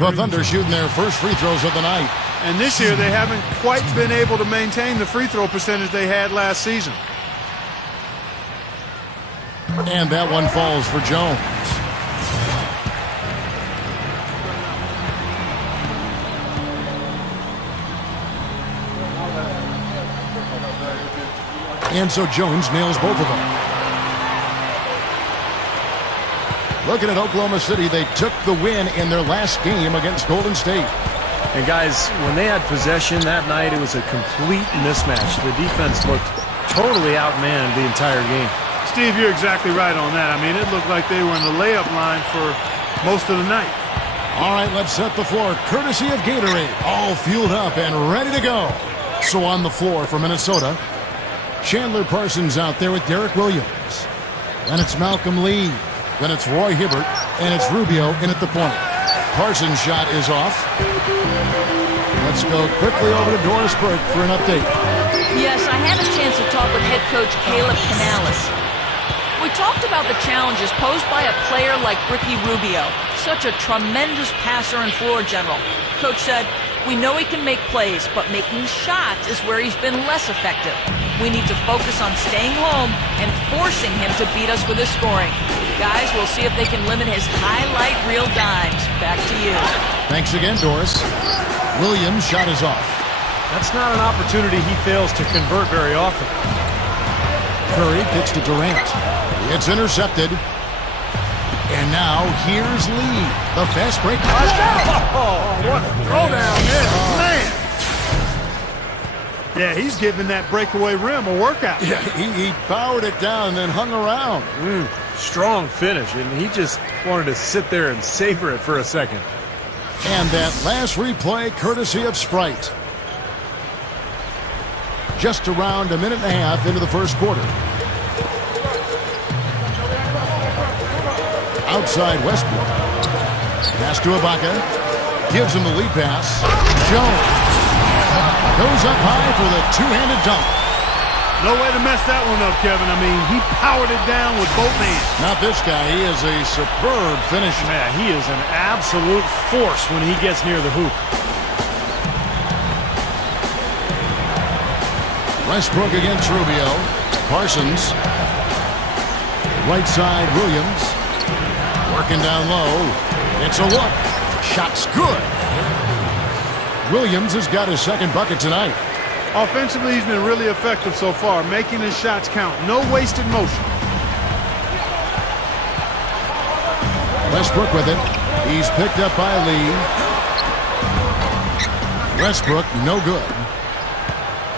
The Thunder shooting their first free throws of the night. And this year they haven't quite been able to maintain the free throw percentage they had last season. And that one falls for Jones. And so Jones nails both of them. Looking at Oklahoma City, they took the win in their last game against Golden State. And guys, when they had possession that night, it was a complete mismatch. The defense looked totally outmanned the entire game. Steve, you're exactly right on that. I mean, it looked like they were in the layup line for most of the night. All right, let's set the floor. Courtesy of Gatorade, all fueled up and ready to go. So on the floor for Minnesota, Chandler Parsons out there with Derek Williams. Then it's Malcolm Lee. Then it's Roy Hibbert, and it's Rubio in at the point. Parsons' shot is off. Let's go quickly over to Doris Burke for an update. Yes, I had a chance to talk with head coach Caleb Canales. We talked about the challenges posed by a player like Ricky Rubio, such a tremendous passer and floor general. Coach said, we know he can make plays, but making shots is where he's been less effective. We need to focus on staying home and forcing him to beat us with his scoring. Guys, we'll see if they can limit his highlight reel dimes. Back to you. Thanks again, Doris. Williams' shot is off. That's not an opportunity he fails to convert very often. Curry kicks to Durant. It's intercepted. And now here's Lee. The fast break. Oh, what a throwdown there, man. Yeah, he's giving that breakaway rim a workout. Yeah, he powered it down and then hung around. Strong finish, and he just wanted to sit there and savor it for a second. And that last replay courtesy of Sprite. Just around a minute and a half into the first quarter. Outside Westbrook. Pass to Ibaka. Gives him the lead pass. Jones goes up high for the two-handed dunk. No way to mess that one up, Kevin. I mean, he powered it down with both hands. Not this guy. He is a superb finisher. Man, he is an absolute force when he gets near the hoop. Westbrook against Rubio. Parsons. Right side, Williams. Working down low. It's a look. Shot's good. Williams has got his second bucket tonight. Offensively, he's been really effective so far, making his shots count. No wasted motion. Westbrook with it. He's picked up by Lee. Westbrook, no good.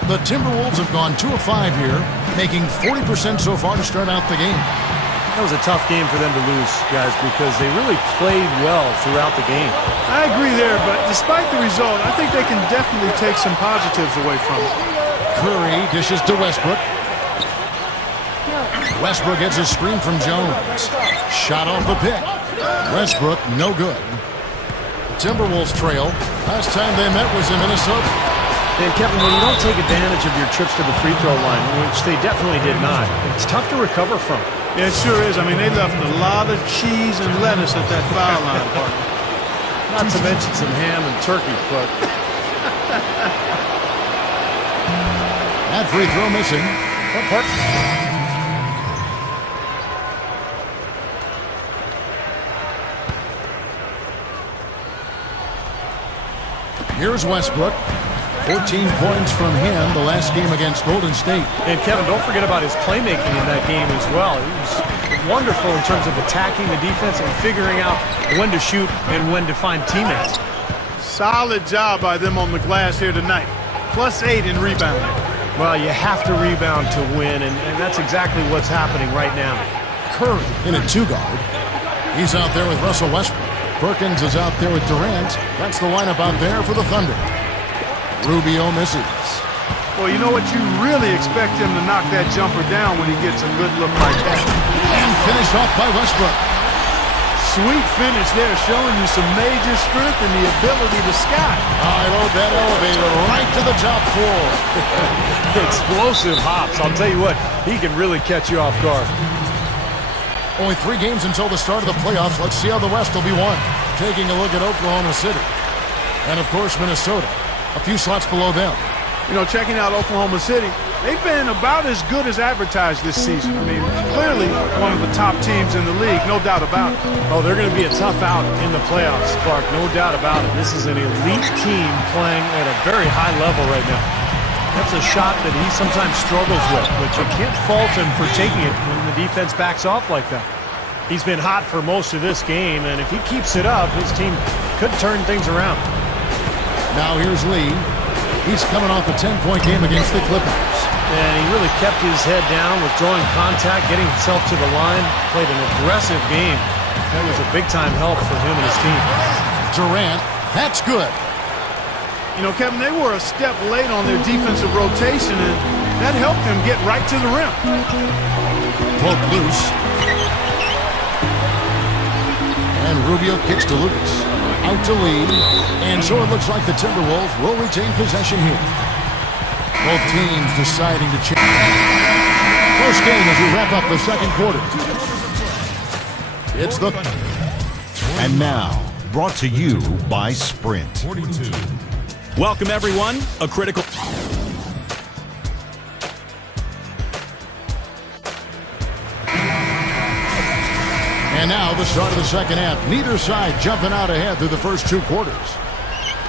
The Timberwolves have gone 2 of 5 here, making 40% so far to start out the game. That was a tough game for them to lose, guys, because they really played well throughout the game. I agree there, but despite the result, I think they can definitely take some positives away from it. Curry dishes to Westbrook. Westbrook gets a screen from Jones. Shot off the pick. Westbrook, no good. The Timberwolves trail. Last time they met was in Minnesota. And Kevin, when you don't take advantage of your trips to the free throw line, which they definitely did not, it's tough to recover from. Yeah, it sure is. I mean, they left a lot of cheese and lettuce at that foul line, partner. Not to mention some ham and turkey, but... That free throw missing. Here's Westbrook. 14 points from him the last game against Golden State. And Kevin, don't forget about his playmaking in that game as well. He was wonderful in terms of attacking the defense and figuring out when to shoot and when to find teammates. Solid job by them on the glass here tonight. +8 in rebounding. Well, you have to rebound to win, and that's exactly what's happening right now. Curry in a 2-guard. He's out there with Russell Westbrook. Perkins is out there with Durant. That's the lineup out there for the Thunder. Rubio misses. Well, you know what? You really expect him to knock that jumper down when he gets a good look like that. And finished off by Westbrook. Sweet finish there, showing you some major strength and the ability to sky. I rode that elevator right to the top floor. Explosive hops. I'll tell you what, he can really catch you off guard. Only 3 games until the start of the playoffs. Let's see how the West will be won. Taking a look at Oklahoma City. And, of course, Minnesota. A few slots below them. You know, checking out Oklahoma City, they've been about as good as advertised this season. I mean, clearly one of the top teams in the league, no doubt about it. Oh, they're going to be a tough out in the playoffs, Clark, no doubt about it. This is an elite team playing at a very high level right now. That's a shot that he sometimes struggles with, but you can't fault him for taking it when the defense backs off like that. He's been hot for most of this game, and if he keeps it up, his team could turn things around. Now here's Lee. He's coming off a 10-point game against the Clippers. And he really kept his head down, withdrawing contact, getting himself to the line, played an aggressive game. That was a big-time help for him and his team. Durant, that's good. You know, Kevin, they were a step late on their defensive rotation, and that helped them get right to the rim. Poke loose. And Rubio kicks to Lucas. Out to Lee. And so it looks like the Timberwolves will retain possession here. Both teams deciding to change. First game as we wrap up the second quarter. It's the... And now, brought to you by Sprint. Welcome, everyone. A critical... And now the start of the second half. Neither side jumping out ahead through the first 2 quarters.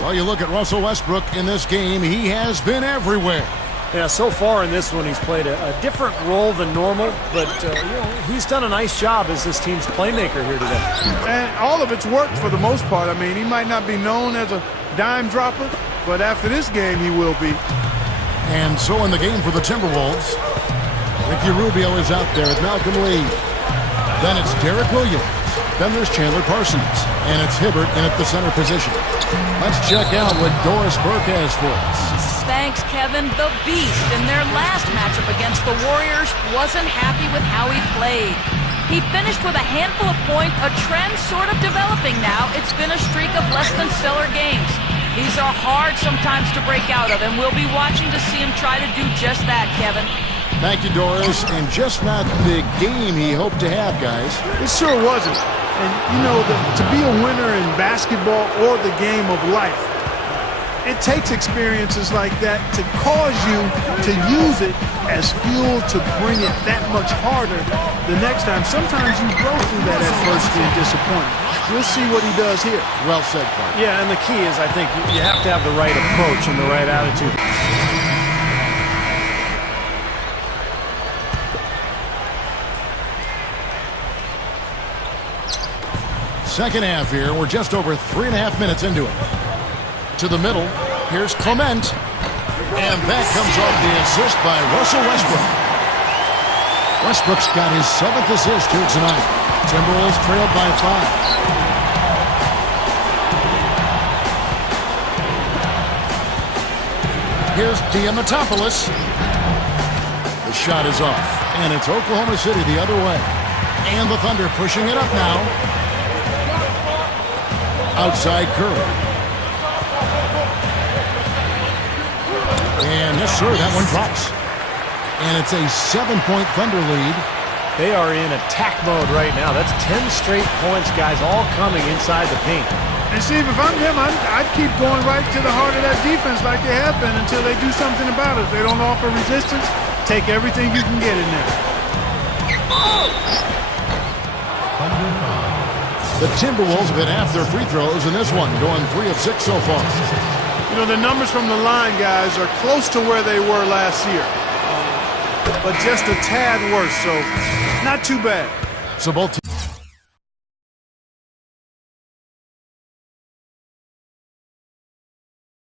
Well, you look at Russell Westbrook in this game. He has been everywhere. Yeah, so far in this one, he's played a different role than normal, but you know, he's done a nice job as this team's playmaker here today. And all of it's worked for the most part. I mean, he might not be known as a dime dropper, but after this game, he will be. And so in the game for the Timberwolves, Ricky Rubio is out there with Malcolm Lee. Then it's Derek Williams. Then there's Chandler Parsons. And it's Hibbert in at the center position. Let's check out what Doris Burke has for us. Thanks, Kevin. The Beast in their last matchup against the Warriors wasn't happy with how he played. He finished with a handful of points, a trend sort of developing now. It's been a streak of less than stellar games. These are hard sometimes to break out of, and we'll be watching to see him try to do just that, Kevin. Thank you, Doris. And just not the game he hoped to have, guys. It sure wasn't. And, you know, to be a winner in basketball or the game of life, it takes experiences like that to cause you to use it as fuel to bring it that much harder the next time. Sometimes you go through that adversity and disappointment. We'll see what he does here. Well said, Clark. Yeah, and the key is, I think, you have to have the right approach and the right attitude. Second half here. We're just over 3.5 minutes into it. To the middle. Here's Clement. And that comes off the assist by Russell Westbrook. Westbrook's got his 7th assist here tonight. Timberwolves trailed by 5. Here's Diamatopoulos. The shot is off. And it's Oklahoma City the other way. And the Thunder pushing it up now. Outside Curry. And yes, sir, that one drops. And it's a 7-point Thunder lead. They are in attack mode right now. That's 10 straight points, guys, all coming inside the paint. And Steve, if I'm him, I'd keep going right to the heart of that defense like they have been until they do something about it. If they don't offer resistance, take everything you can get in there. The Timberwolves have been after free throws in this one, going 3 of 6 so far. You know, the numbers from the line, guys, are close to where they were last year. But just a tad worse, so not too bad. So both